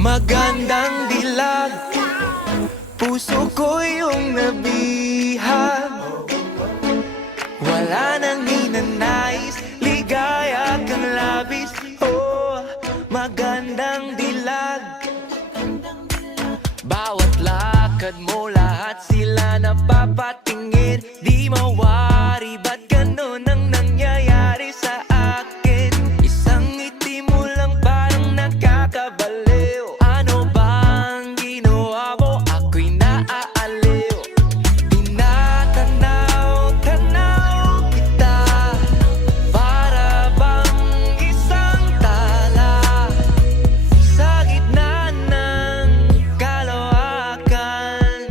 Magandang dilag, puso ko yung nabihag. Wala nang ninanais, ligaya kang labis. Oh, magandang dilag. Bawat lakad mo, lahat sila napapatingin. Di mawari, ba't ganun ang nangyayari sa akin? Isang ngiti mo lang parang nakakabaliw. Ano bang ginawa mo? Ako'y naaaliw. Tinatanaw-tanaw kita, para bang isang tala sa gitna ng kalawakan.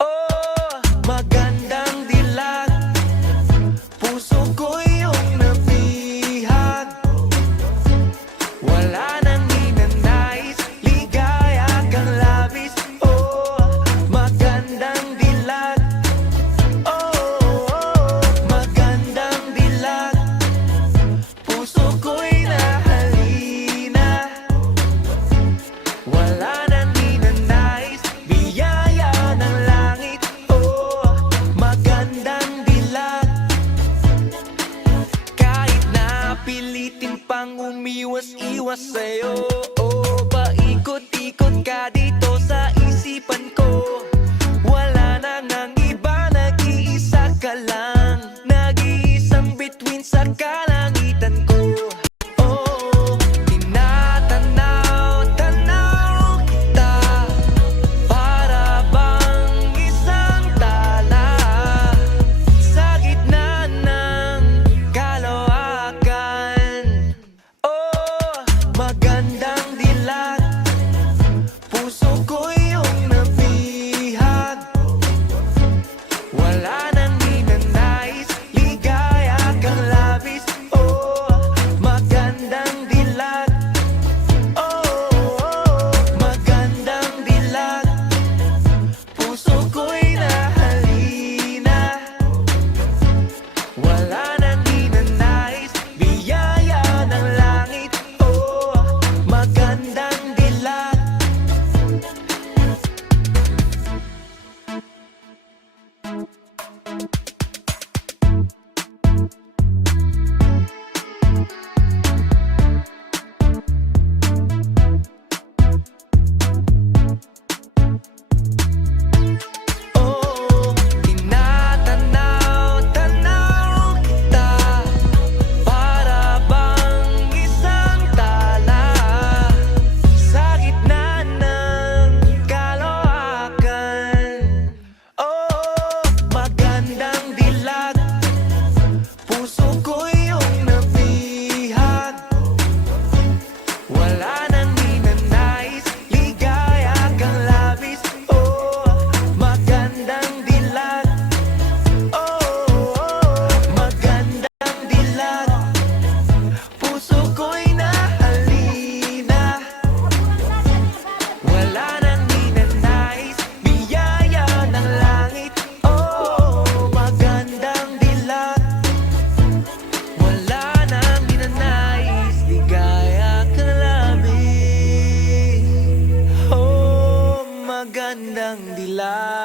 Oh, magandang dilag, puso ko yung nabihag. Wala nang ninanais, ligaya kang labis. Oh, magandang dilag. Oh, magandang dilag, puso ko'y nahalina. Wala nang ninanais, biyaya ng langit. Oh, magandang dilag. Kahit na pilitin pang umiwas-iwas sa'yo, oh, paikot-ikot ka dito sa isipan ko. Wala na ngang iba, nag-iisa ka lang, nag-iisang bituin sa kalangitan ko. Oh, tinatanaw-tanaw kita, para bang isang tala sa gitna ng kalawakan. Oh, magandang dilag, puso ko yung nabihag. Wala nang ninanais, ligaya kang labis. Oh, magandang dilag. Oh, magandang dilag, puso ko'y nahalina. Wala nang ninanais, biyaya ng langit. Oh, magandang dilag. Oh, tinatanaw-tanaw kita, para bang isang tala sa gitna ng kalawakan. Oh, magandang dilag, puso ko yung nabihag. Wala nang ninanais, ligaya kang labis. Oh, magandang dilag. Oh, magandang dilag, puso ko'y nahalina. Wala nang ninanais, biyaya ng langit. Oh, magandang dilag. Wala nang ninanais, ligaya kang labis. Oh, magandang dilag.